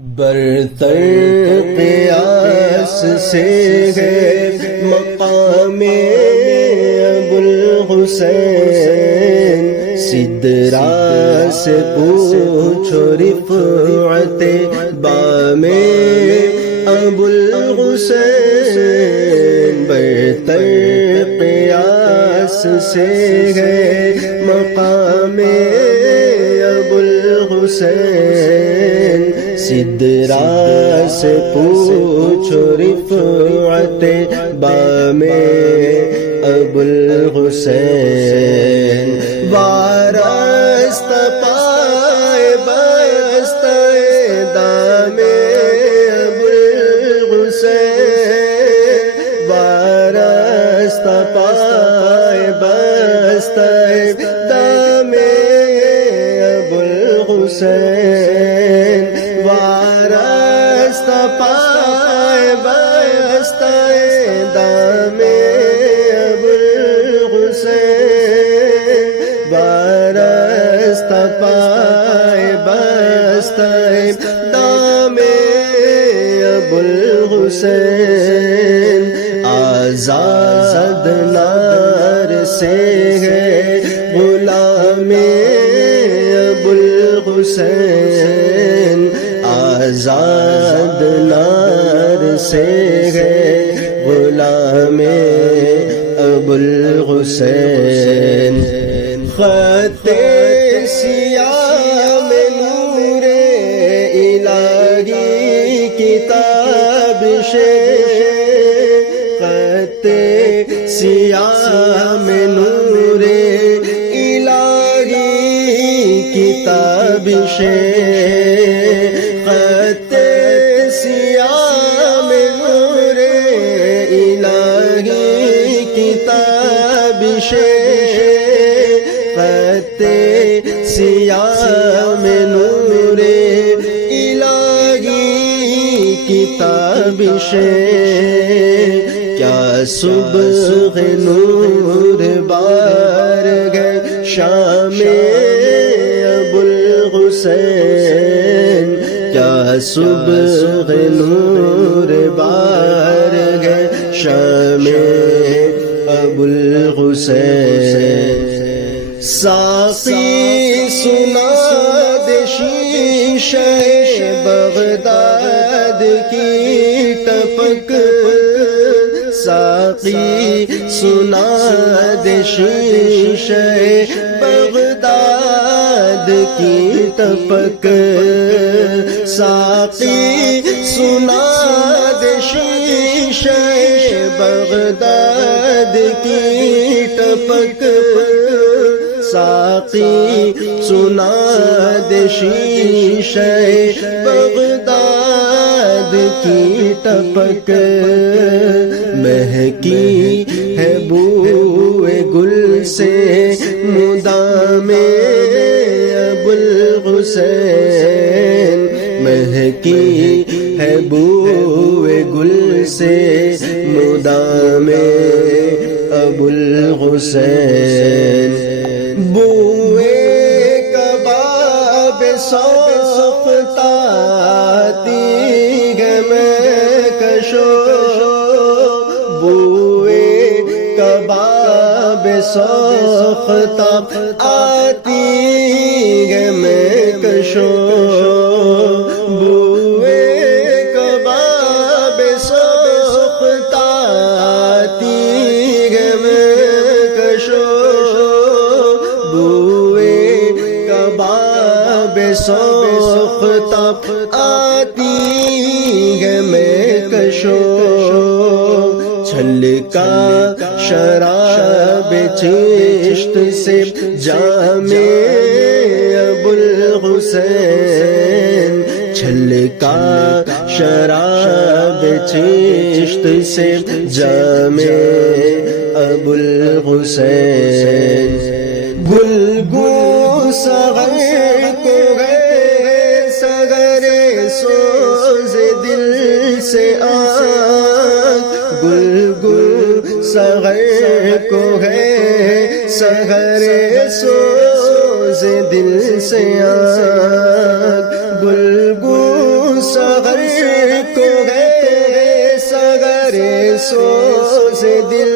برتر قیاس سے ہے مقام ابو الحسین، سدرا سے پوچھو رفعت بام ابو الحسین، برتر قیاس سے ہے مقام ابو الحسین، سدرا سے پوچھو رفعت بام ابو الحسین، وارست پائے بست دام ابو الحسین، وارست پائے بست دام ابو الحسین، وارست پائے بست دام ابو الحسین، وارست پائے بست دام ابو الحسین، آزاد نار سے ہے غلام ابو الحسین، آزاد نار سے ہے غلام ابو الحسین، خط سیاہ میں نور الہی کتاب سے، خط سیاہ میں نور الہی کتاب سے، خط سیاہ میں نور الہی کتاب سے، خط سیاہ میں نور الہی کتاب سے، کیا صبح نور بار گئے شام ابو الحسین، کیا صبح نور بار گئے شام ابو الحسین، ساقی سنا دے شیشہ بغداد کی ٹپک، ساقی سنا دے شیشہ بغداد کی ٹپک، ساقی سنا دے شیشہ بغداد کی ٹپک، ساقی سنا دے شیشہ بغداد کی ٹپک، مہکی ہے بوئے گل سے مدام ابو الحسین، مہکی ہے بوئے گل سے مدام ابو الحسین، بوئے کباب سوختہ تیغ میں کشو، بوئے کباب سوختہ آتی ہے میں کشو، بوئے کباب سوختہ آتی ہے میں کشو، بوئے کباب سوختہ آتی ہے میں کشو، چھلکا شراب چشت سے جام ابو الحسین، چھلکا شراب چشت سے جام ابو الحسین، گلگو سغر کو گئے سغر سوز دل سے آنکھ، گلگو سغر کو ہے سغر سوز دل سے آنکھ، گلگو سحر کو ہے سحر سوز دل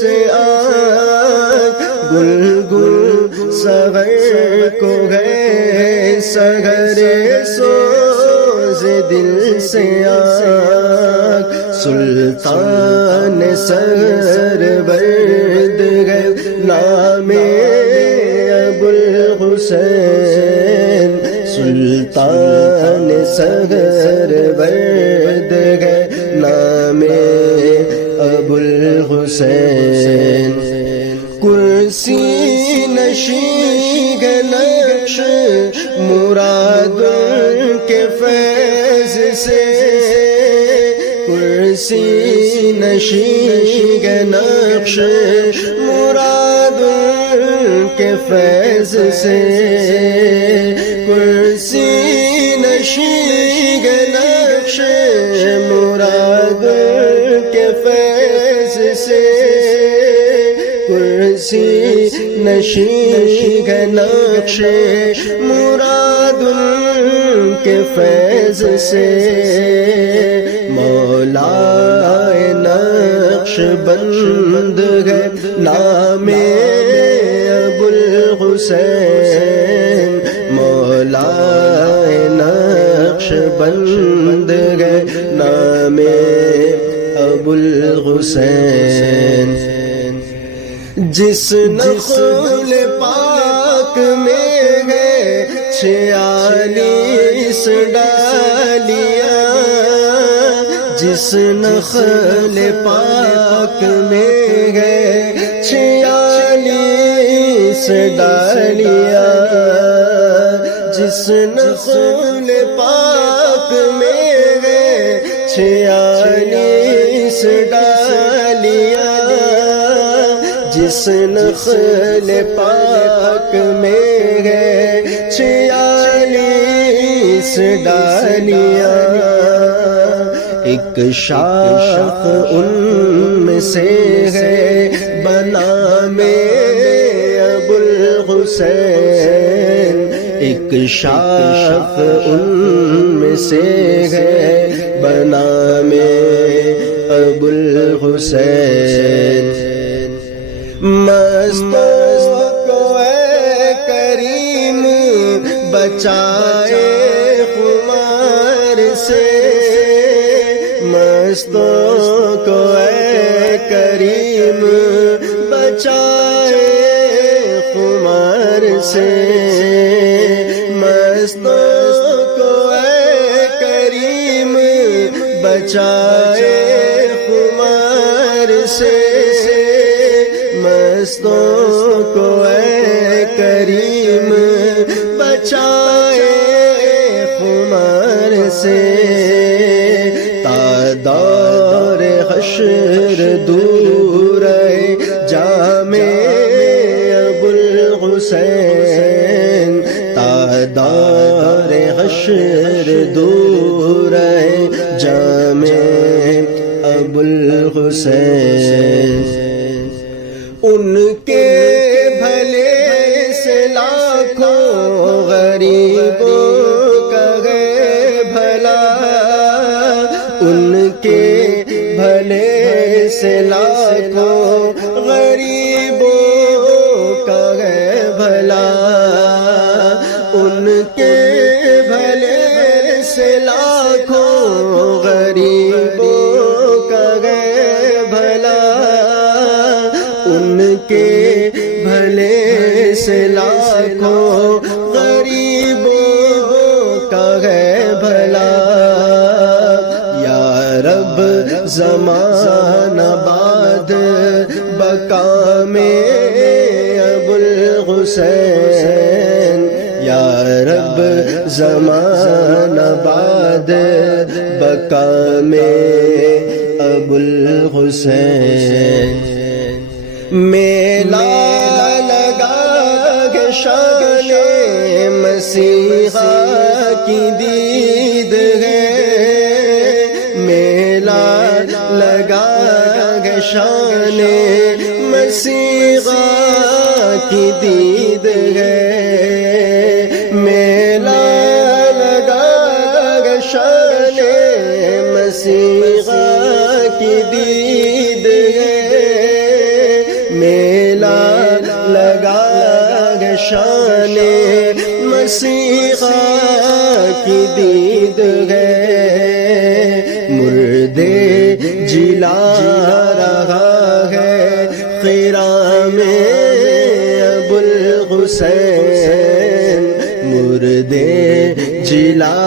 سے آنکھ، گل گل سحر کو ہے سحر سوز دل سے آنکھ، سلطان سرورد ہے نام ابو الحسین، سلطان سرورد ہے نام ابو الحسین، کرسی نشین نقش مراد کے فیض سے، کرسی نشین نقش مراد کے فیض سے، کرسی نشین نقش مراد کے فیض سے، کرسی نشین نقش مراد کے فیض سے، مولا نقش بند ہے نام ابو الحسین، مولا نقش بند ہے نام ابو الحسین، جس نخل پاک میں ہے 46 ڈالیاں، جس نخل پاک میں ہے 46 ڈالیاں، جس نخل پاک میں ہے 46 ڈالیاں، جس نخل پاک میں ہے 46 ڈالیاں، ایک شاخ ان میں سے ہے بنام ابو الحسین، ایک شاخ ان میں سے ہے بنام ابو الحسین، مستوں کو اے کریم بچائے خمار سے، مستوں کو اے کریم بچائے خمار سے، مستوں کو اے کریم بچائے خمار سے، مستوں کو اے کریم بچائے خمار سے، دور حشر دور جام ابو الحسین، دور حشر دور جام ابو الحسین، ان کے بھلے سے لاکھوں غریبوں کا ہے بھلا، ان کے بھلے سے لاکھوں غریبوں کا ہے بھلا، ان کے بھلے سے لاکھوں غریبوں کا ہے بھلا، ان کے بھلے سے لاکھوں غریبوں کا ہے بھلا، یا رب زمانہ بعد بقا میں ابو الحسین، یا رب زمانہ بعد بقا میں ابو الحسین، میلہ لگا کہ شان مسیحا کی دید ہے، میلہ لگا کہ شان مسیحا کی دید ہے، میلہ لگا کہ شان مسیحا کی دید ہے، میلہ لگا ہے شان مسیحا کی دید ہے، مردے جلا رہا ہے خرام ابو الحسین، مردے جلا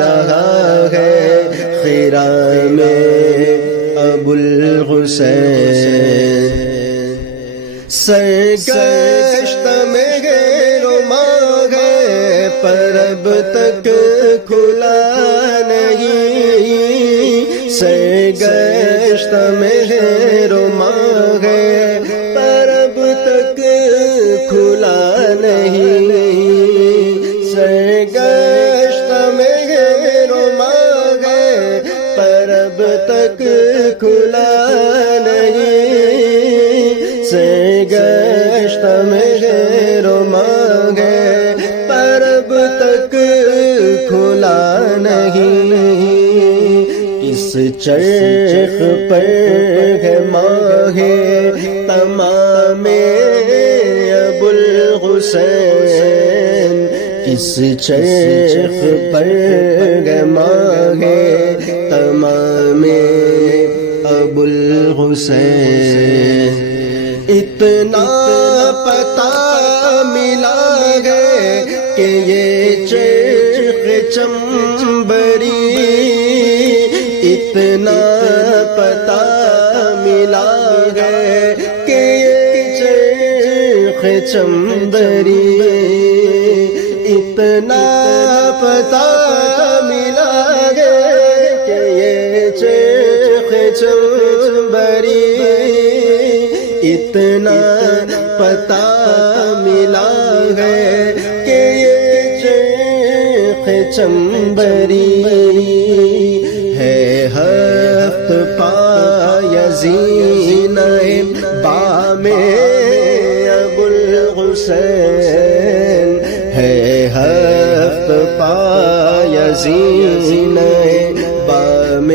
رہا ہے خرام ابو الحسین، سرگشت میں گیرماں ہے پر اب تک کھلا نہیں، سرگشت میں گیرماں ہے پر اب تک کھلا نہیں، سرگشت میں گیرماں ہے پر اب تک کھلا نہیں، سرگشت میں گیرماں ہے پر اب تک کھلا نہیں، کس چرخ پر ہے ماہ تمام ابو الحسین، کس چرخ پر ہے ماہ تمام ابو الحسین، اتنا پتہ ملا ہے کہ یہ چرخ چمبری، اتنا پتہ ملا ہے کہ یہ چرخ چمبری، اتنا پتہ ملا ہے کہ یہ چرخ چمبری، اتنا پتہ ملا ہے کہ یہ چرخ چمبری ہے، ہفت پایہ زینہ بام ابو الحسین ہے، ہفت پایہ زینہ بام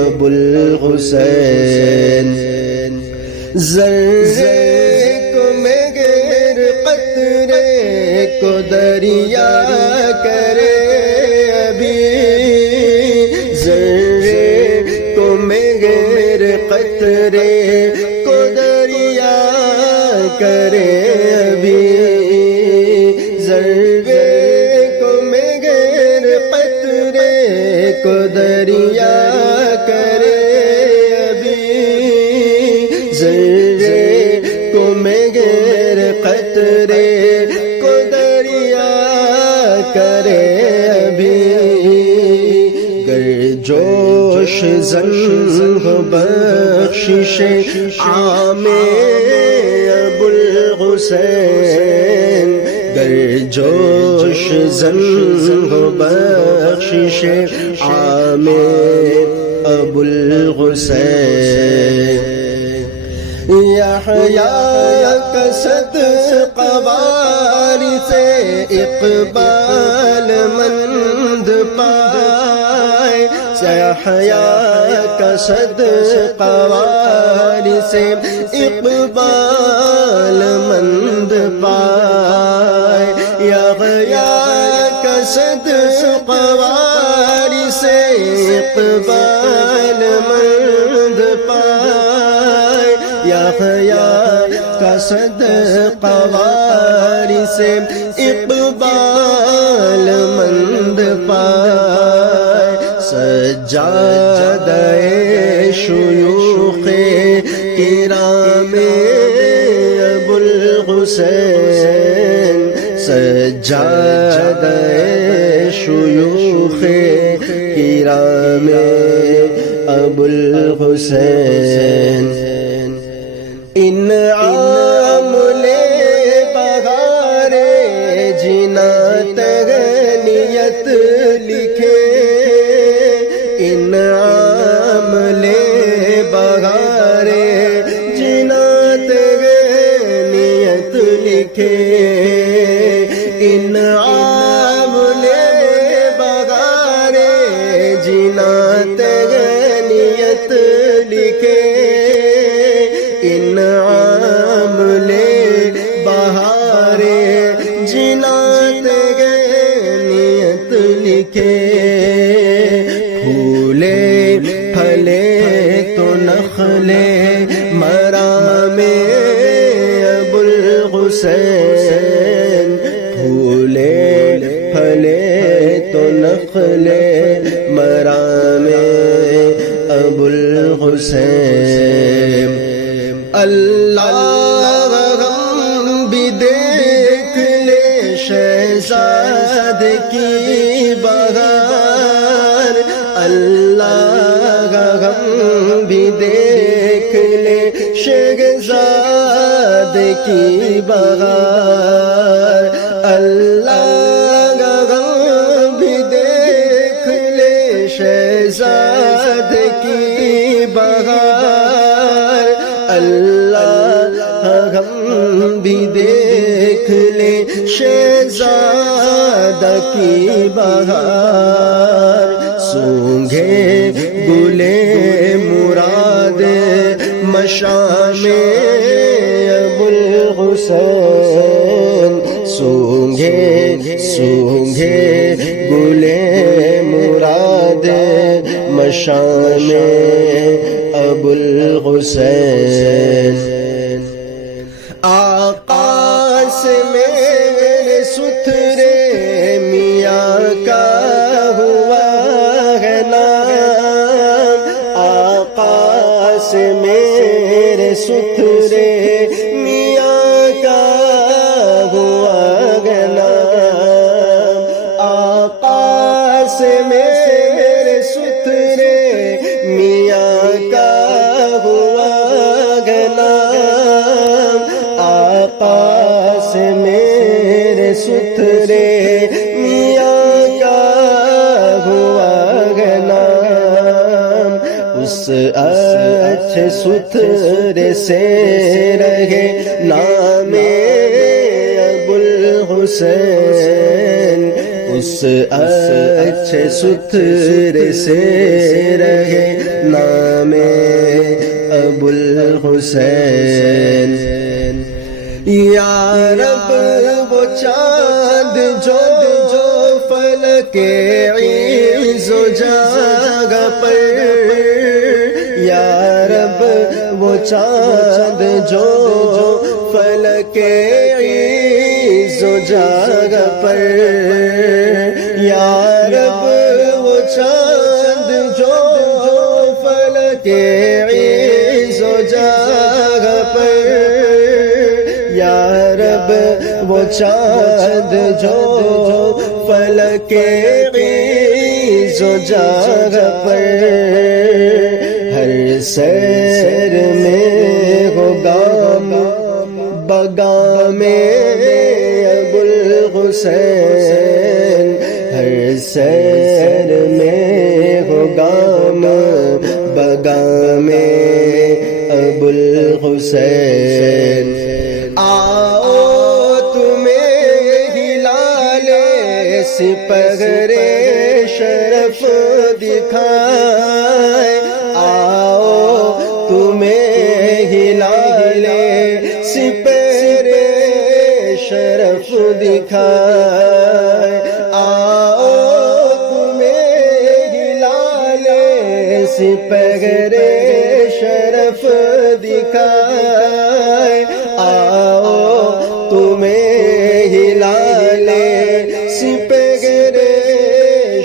ابو الحسین، ذرے کو مگر قطرے کو دریا کرے ابھی، ذرے کو مگر قطرے کو دریا کرے ابھی، ذرے کو مگر قطرے کو دریا کرے ابھی، ذرے کو مگر قطرے کو دریا کرے ابھی، گر جوش زن ہو بخشش عام ابو الحسین، گر جوش زن ہو بخشش عام ابو الحسین، یحییٰ کا صدقہ وارث اقبال مند پائے، یحییٰ کا صدقہ وارث اقبال مند پائے، یحییٰ کا صدقہ وارث اقبال مند پائے، یحییٰ کا صدقہ وارث اقبال مند پائے، سجادہ شیوخ کرام ابو الحسین، سجادہ شیوخ کرام ابو الحسین، انعام لے بہار جنا تغنیت لکھے، انعام لے بہار جنا تغنیت لکھے، انعام لے بہار جنا لکھے پھولے پھلے تو نخلے مرام ابو الحسین پھولے پھلے تو نخلے مرام ابو الحسین اللہ بھی دیکھ لے شہزاد کی بہار اللہ بھی دیکھ لے شہزاد کی بہار اللہ بھی دیکھ لے شہزاد کی بہار اللہ بھی دیکھ لے شہزادہ کی بہار سونگھے گلے مراد مشام ابو الحسین سونگھے گلے مراد مشام ابو الحسین آقا سے میرے ستھرے میاں کا ہوا ہے نام آقا سے میرے ستھرے میاں کا ہوا ہے نام آقا سے میرے ستھرے میاں کا ہوا ہے نام آقا سے میرے ستھرے میاں کا ہوا ہے نام اس اچھے ستھرے سے رہے نام ابو الحسین اس اچھے ستھرے سے رہے نام ابو الحسین یا رب وہ چاند جو فلک عز و جگہ پر یا رب وہ چاند جو فلک عز و جگہ پر یا رب وہ چاند جو فلک عز و جگہ پر یا رب وہ چاند جو فلک عز و جگہ پر ہر سیر میں ہوگا بگام ابو الحسین ہر سیر میں ہوگا بگام ابو الحسین آؤ تمہیں ہلال سپہر شرف دکھائے آؤ تمہیں ہلال سپہر شرف دکھائے آؤ تمہیں ہلال سپہر شرف دکھائے آؤ تمہیں ہلال سپہر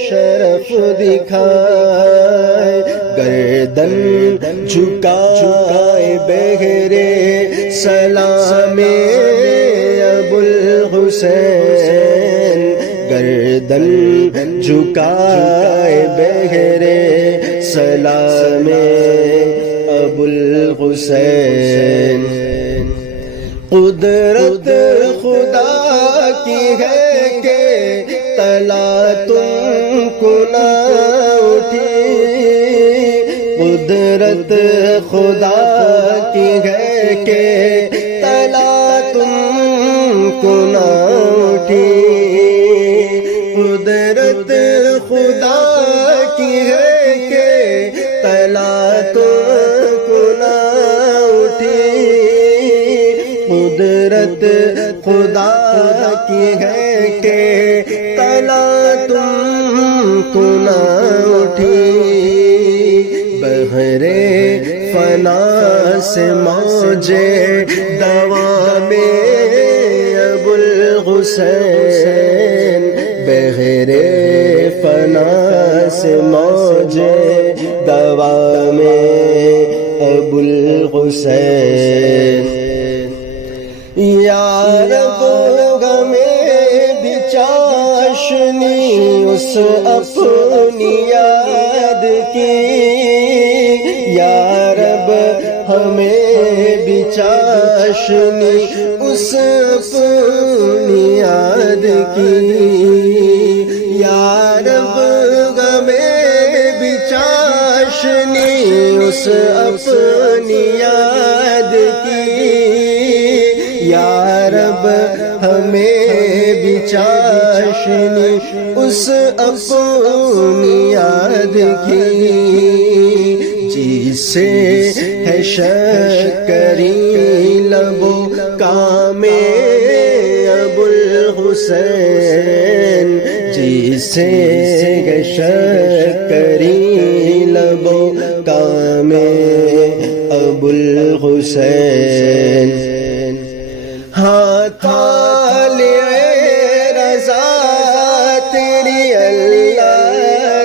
شرف دکھائے گردن جھکائے بہرے سلام ابو الحسین گردن جھکائے بہرے سلام ابو الحسین قدرت خدا کی ہے کہ تلا تم کو نہ اٹھی قدرت خدا کی ہے کہ تلا تم کو نہ اٹھی قدرت خدا کی ہے کہ تلا تم کو نہ اٹھی قدرت خدا کی ہے کہ تلا تم کو نہ اٹھی بہرے فنا سے موجے دوام ابو الحسین بہرے فنا سے موجے دوام ابو الحسین یا رب غمیں بھی چاشنی اس اپنی یاد کی یا رب ہمیں بھی چاشنی اس اپنی یاد کی یا رب غمیں بھی چاشنی اس اپنی یاد کی یا رب ہمیں بھی چاشنی اس اپنی یاد کی جسے ہے شکری لبو کام ابو الحسین جسے ہے شکری لبو کام ابو الحسین ہاں طالع رضا تیری اللہ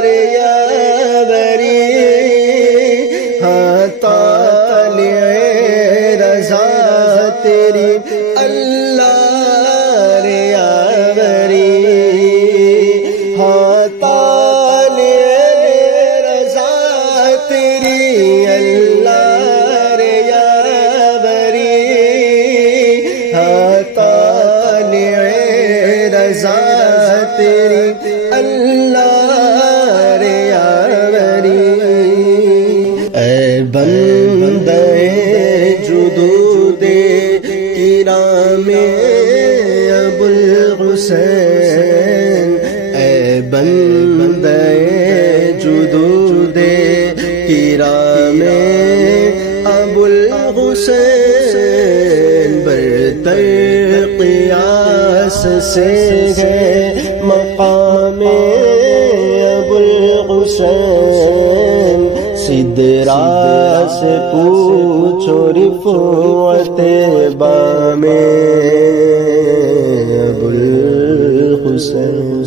رے یاوری ہاں طالع رضا تیری اللہ رے یاوری ہاں طالع رضا تیری اللہ رے یاوری طالع رضا تیری اللہ رے یاوری اے بندے جدود کرام ابو الحسین اے بندے جدود کرام ابو الحسین برتر قیاس سے ہے مقام ابو الحسین سدرا سے پوچھو رفعت بام ابو الحسین